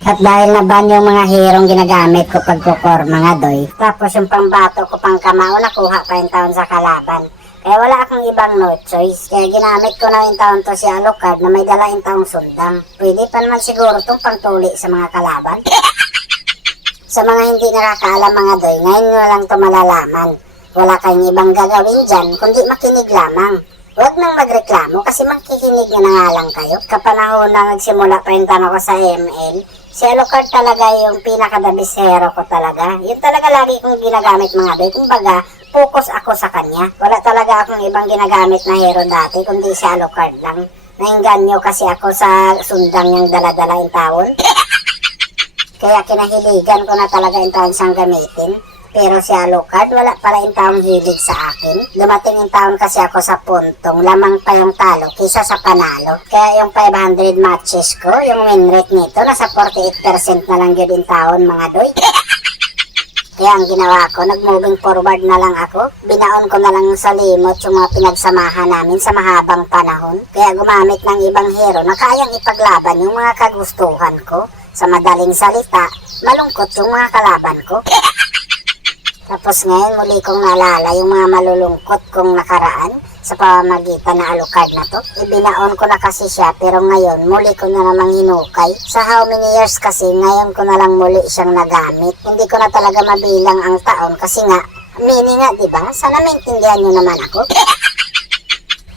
At dahil naban yung mga hirong ginagamit ko pagkukor mga doy, tapos yung pangbato ko pang kamao, nakuha pa yung taon sa kalaban. Kaya wala akong ibang no choice. Kaya ginamit ko na yung taon to si Alucard na may dala yung taong sundang. Pwede pa naman siguro itong pangtuli sa mga kalaban. Sa mga hindi nakakaalam mga doy, ngayon nyo lang ito malalaman. Wala kayong ibang gagawin dyan, kundi makinig lamang. Huwag nang magreklamo kasi makikinig na nga lang kayo. Kapanahon na nagsimula pa yung tanong ko sa ML, si Alucard talaga yung pinakadabisero ko talaga. Yun talaga lagi kong ginagamit mga doy. Kumbaga, focus ako sa kanya. Wala talaga akong ibang ginagamit na hero dati, kundi si Alucard lang. Nainganyo kasi ako sa sundang yung daladala yung tawon. Kaya kinahiligan ko na talaga yung taon siyang gamitin. Pero si Alucard, wala pala yung taong hilig sa akin. Dumating yung taon kasi ako sa puntong, lamang pa yung talo kisa sa panalo. Kaya yung 500 matches ko, yung win rate nito, nasa 48% na lang yun yung taon mga doy. Kaya ang ginawa ko, nag-moving forward na lang ako. Binaon ko na lang sa limot yung mga pinagsamahan namin sa mahabang panahon. Kaya gumamit ng ibang hero na kayang ipaglaban yung mga kagustuhan ko. Sa madaling salita, malungkot yung mga kalaban ko. Tapos ngayon muli kong naalala yung mga malulungkot kong nakaraan sa pamamagitan na Alucard na to. Ibinaon ko na kasi siya pero ngayon muli ko na namang hinukay. Sa how many years kasi ngayon ko na lang muli siyang nagamit. Hindi ko na talaga mabilang ang taon kasi nga, meaning nga diba? Sana maintindihan nyo naman ako.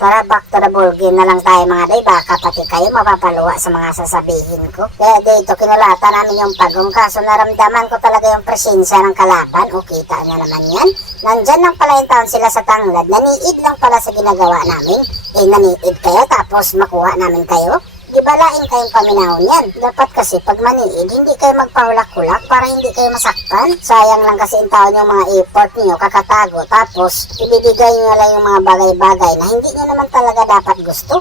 Tara, back to the ball na lang tayo mga day. Baka kayo mapapaluwa sa mga sasabihin ko. Kaya dito kinulata namin yung pagong kaso naramdaman ko talaga yung presensya ng kalaban. O kita niya naman yan. Nandyan lang pala yung taon sila sa tanglad. Naniid lang pala sa ginagawa namin. Eh, naniid kayo tapos makuha namin kayo. Ibalain kayong paminahon yan. Dapat kasi pag maniid, hindi kayo magpaulak-ulak para hindi kayo masaktan. Sayang lang kasi yung taon yung mga effort niyo kakatago. Tapos, ibibigay niyo lang yung mga bagay-bagay na hindi niyo naman talaga dapat gusto.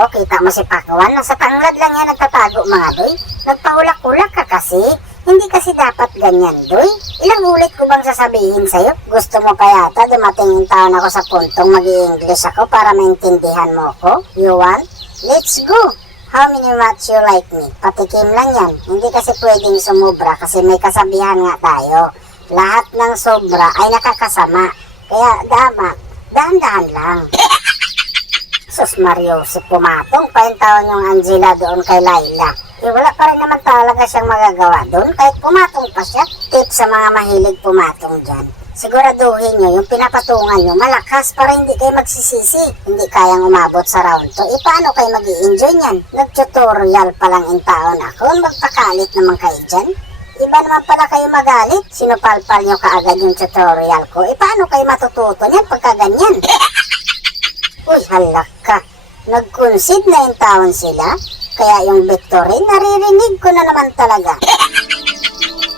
O, kita mo si Pakawan, nasa tanglad lang yan nagtatago mga doy. Nagpaulak-ulak ka kasi. Hindi kasi dapat ganyan, doy. Ilang ulit ko bang sasabihin sa'yo? Gusto mo pa yata dumating yung taon ako sa puntong mag english ako para maintindihan mo ko? You want? Let's go! How many much you like me? Patikim lang yan. Hindi kasi pwedeng sumubra kasi may kasabihan nga tayo. Lahat ng sobra ay nakakasama. Kaya dama, dahan-dahan lang. Sus Mario, si pumatong pa yung taon yung Angela doon kay Laila. Eh, wala pa rin naman talaga siyang magagawa doon kahit pumatong pa siya. Tip sa mga mahilig pumatong. Siguraduhin nyo yung pinapatungan nyo malakas para hindi kayo magsisisi. Hindi kayang umabot sa round to. E paano kayo mag enjoy niyan? Nag-tutorial pa lang in taon ako. Magpakalit naman kayo dyan. Iba naman pala kayo magalit. Sinupalpal nyo kaagad yung tutorial ko. E paano kayo matututo niyan pagka ganyan? Uy, halak ka. Nag-concede na yung taon sila. Kaya yung victory, naririnig ko na naman talaga.